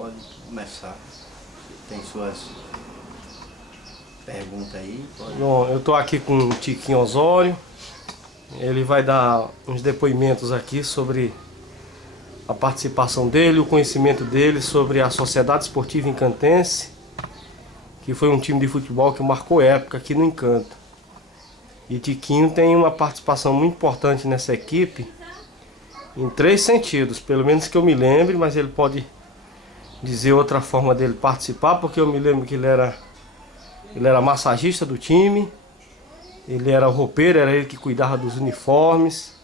pode começar. Tem suas perguntas aí? Pode... Bom, eu estou aqui com o Tiquinho Osório. Ele vai dar uns depoimentos aqui sobre a participação dele, o conhecimento dele sobre a Sociedade Esportiva Encantense, que foi um time de futebol que marcou época aqui no Encanto. E Tiquinho tem uma participação muito importante nessa equipe em 3 sentidos, pelo menos que eu me lembre, mas ele pode dizer outra forma dele participar, porque eu me lembro que ele era massagista do time, ele era roupeiro, era ele que cuidava dos uniformes,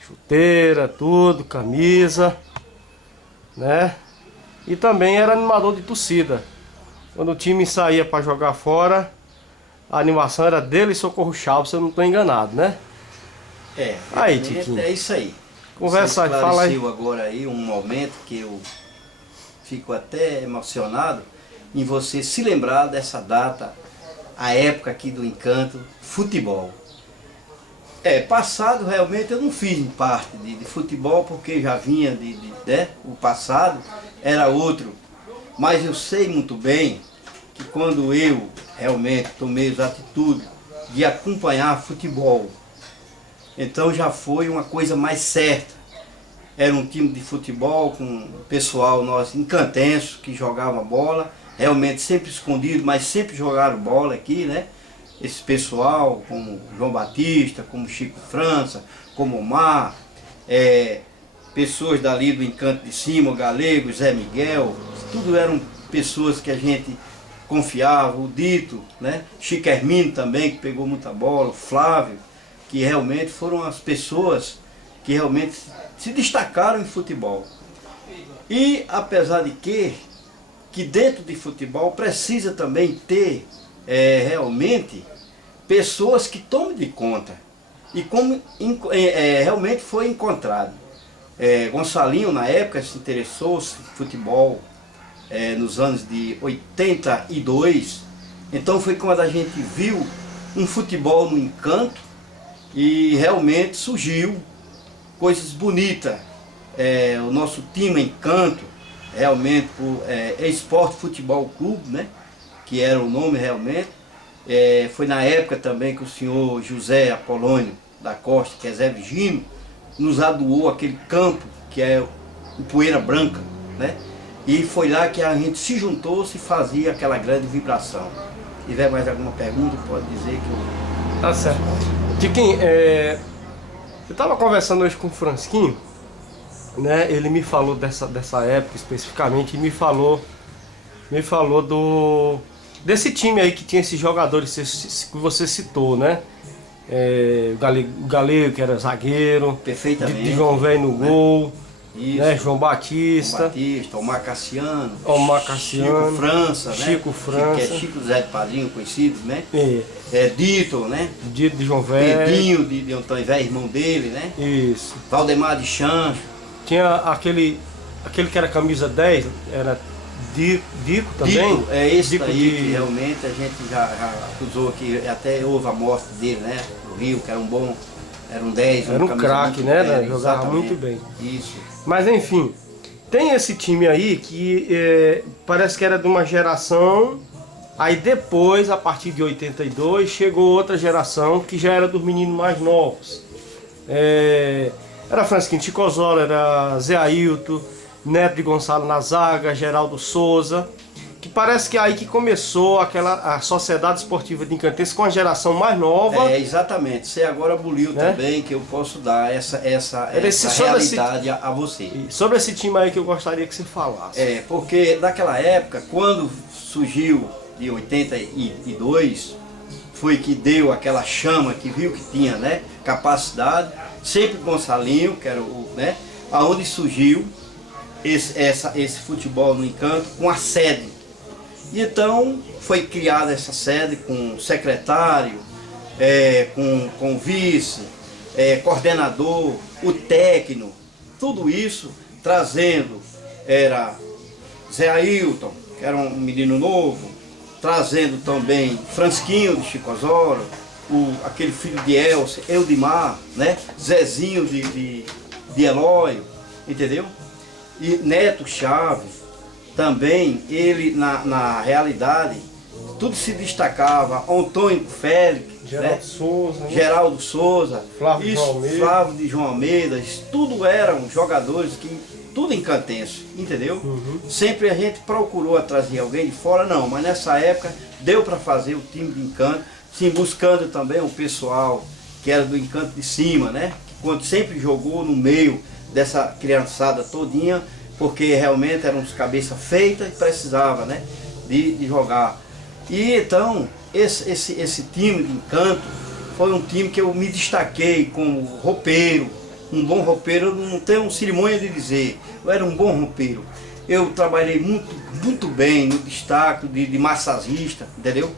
chuteira, tudo, camisa, né? E também era animador de torcida. Quando o time saía para jogar fora, a animação era dele e Socorro Chaves, se eu não estou enganado, né? Aí, Tiquinho. É isso aí. Conversa aí, fala aí. Agora aí um momento que eu fico até emocionado em você se lembrar dessa data, a época aqui do Encanto, futebol. Passado realmente eu não fiz parte de futebol, porque já vinha né? O passado era outro. Mas eu sei muito bem que quando eu realmente tomei as atitudes de acompanhar futebol, então já foi uma coisa mais certa. Era um time de futebol com o pessoal nós encantenso que jogava bola, realmente sempre escondido, mas sempre jogaram bola aqui, né? Esse pessoal, como João Batista, como Chico França, como Omar, pessoas dali do Encanto de Cima, o Galego, Zé Miguel, tudo eram pessoas que a gente confiava, o Dito, né? Chico Hermino também, que pegou muita bola, o Flávio, que realmente foram as pessoas que realmente se destacaram em futebol. E apesar de que dentro de futebol precisa também ter realmente pessoas que tomem de conta. E como realmente foi encontrado. Gonçalinho na época se interessou-se em futebol nos anos de 82. Então foi quando a gente viu um futebol no Encanto e realmente surgiu coisas bonitas. O nosso time Encanto, realmente, Esporte Futebol Clube, né? Que era o nome realmente. Foi na época também que o senhor José Apolônio da Costa, que é Zé Vigino, nos doou aquele campo, que é o Poeira Branca, né? E foi lá que a gente se juntou, se fazia aquela grande vibração. Se tiver mais alguma pergunta, pode dizer que eu... Tá certo. Tiquinho, eu estava conversando hoje com o Fransquinho, né? Ele me falou dessa época especificamente e me falou desse time aí que tinha esses jogadores que você citou, né? O Galego, que era zagueiro, Perfeitamente, de João Velho no gol, isso, né? João Batista, Omar Cassiano, Chico França, né? Chico França, que é Chico Zé de Padrinho, conhecido, né? Dito, né? Dito de João Velho, Pedrinho de Antônio Velho, irmão dele, né? Isso. Valdemar de Chancho. Tinha aquele que era camisa 10, era Dico também? Dito, esse Dico aí que realmente a gente já acusou que até houve a morte dele, né? No Rio, que era um 10. Era um craque, né? Jogava muito bem. Isso. Mas enfim, tem esse time aí que parece que era de uma geração, aí depois, a partir de 82, chegou outra geração que já era dos meninos mais novos. Era Fransquinho Chico Osório, era Zé Ailton, Neto de Gonçalo na zaga, Geraldo Souza, que parece que é aí que começou a Sociedade Esportiva de Encantense com a geração mais nova. Exatamente. Você agora aboliu, né? Também que eu posso dar essa realidade a você. Sobre esse time aí que eu gostaria que você falasse. Porque naquela época, quando surgiu de 82, foi que deu aquela chama, que viu que tinha, né, capacidade, sempre Gonçalinho, que era né, aonde surgiu esse futebol no Encanto com a sede. E então foi criada essa sede com secretário, com vice, coordenador, o técnico, tudo isso trazendo, era Zé Ailton, que era um menino novo, trazendo também Fransquinho de Chico Osório, aquele filho de Elcio, Eudimar, né? Zezinho de Eloy, entendeu? E Neto Chaves, também ele na realidade, tudo se destacava. Antônio Félix, Geraldo né? Souza, né? Geraldo Souza, Flávio de João Almeida. Flávio de João Almeida, isso tudo eram jogadores que, tudo encantense, entendeu? Sempre a gente procurou trazer alguém de fora, não, mas nessa época deu para fazer o time de Encanto, sim, buscando também o pessoal que era do Encanto de Cima, né? Que quando sempre jogou no meio dessa criançada todinha, porque realmente eram uns cabeça feita e precisava, né? De jogar. E então, esse time de Encanto foi um time que eu me destaquei como roupeiro, um bom roupeiro. Eu não tenho cerimônia de dizer, eu era um bom roupeiro. Eu trabalhei muito bem no destaque de massagista, entendeu?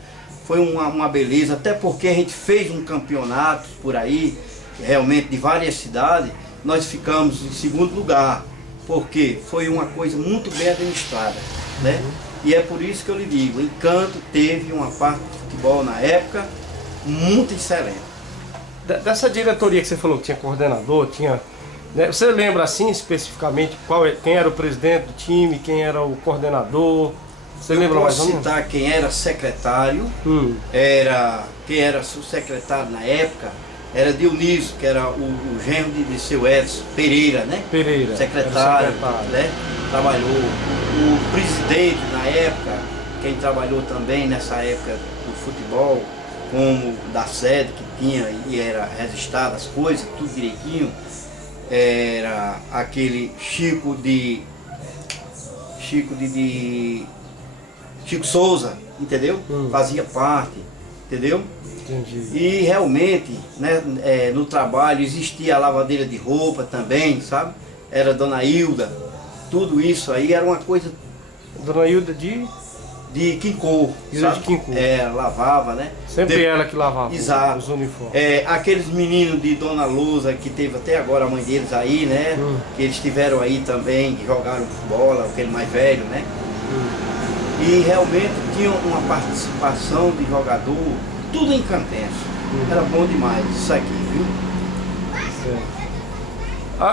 Foi uma beleza, até porque a gente fez um campeonato por aí, realmente de várias cidades, nós ficamos em segundo lugar, porque foi uma coisa muito bem administrada, né? E é por isso que eu lhe digo, Encanto teve uma parte de futebol na época muito excelente. Dessa diretoria que você falou que tinha coordenador, tinha, né, você lembra assim especificamente quem era o presidente do time, quem era o coordenador? Você lembra mais ou menos? Posso citar quem era secretário, quem era subsecretário na época, era Dionísio, que era o genro de seu Edson Pereira, né? Pereira, secretário, né? Trabalhou. O presidente na época, quem trabalhou também nessa época do futebol, como da sede que tinha e era registrado as coisas, tudo direitinho, era aquele Chico Souza, entendeu? Fazia parte, entendeu? Entendi. E realmente, né, no trabalho existia a lavadeira de roupa também, sabe? Era Dona Hilda, tudo isso aí era uma coisa Dona Hilda de Quincô, Hilda sabe? de Quincô. Lavava, né? Sempre ela que lavava Exato. os uniformes. Aqueles meninos de Dona Luza, que teve até agora a mãe deles aí, né? Que eles tiveram aí também, que jogaram bola, aquele mais velho, né? E realmente tinha uma participação de jogador, tudo encantense. Era bom demais isso aqui, viu? Certo.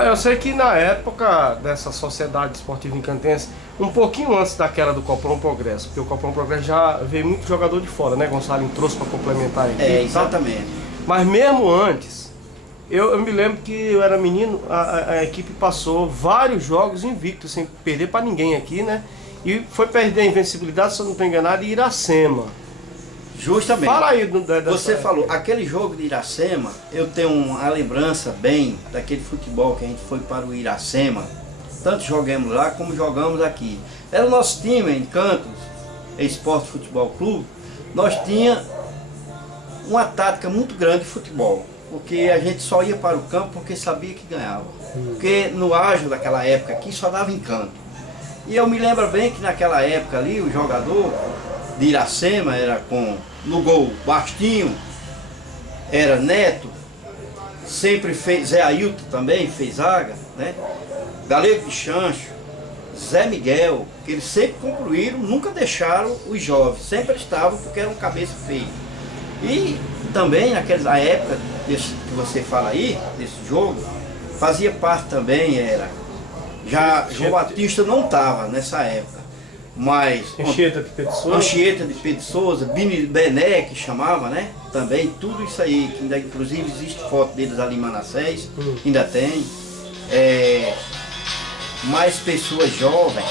Eu sei que na época dessa Sociedade Esportiva Encantense, um pouquinho antes daquela do Copom Progresso, porque o Copom Progresso já veio muito jogador de fora, né? Gonçalo trouxe para complementar a equipe. Exatamente. Mas mesmo antes, eu me lembro que eu era menino, a equipe passou vários jogos invictos, sem perder para ninguém aqui, né? E foi perder a invencibilidade, se eu não estou enganado, em Iracema. Justamente. Fala aí Você falou, aquele jogo de Iracema, eu tenho uma lembrança bem daquele futebol que a gente foi para o Iracema. Tanto jogamos lá como jogamos aqui. Era o nosso time, Encantos, Esporte Futebol Clube. Nós tínhamos uma tática muito grande de futebol. Porque a gente só ia para o campo porque sabia que ganhava. Porque no ágio daquela época aqui só dava Encanto. E eu me lembro bem que naquela época ali, o jogador de Iracema era no gol Bastinho, era Neto, sempre fez, Zé Ailton também fez zaga, né? Galego de Chancho, Zé Miguel, que eles sempre concluíram, nunca deixaram os jovens, sempre estavam porque eram cabeça feia. E também na época desse, que você fala aí, desse jogo, fazia parte também, João Batista não estava nessa época, mas Anchieta de Pedro Souza, Anchieta de Pedro Souza, Bini Bené, que chamava, né? Também tudo isso aí, que ainda inclusive existe foto deles ali em Manassés, ainda tem. Mais pessoas jovens,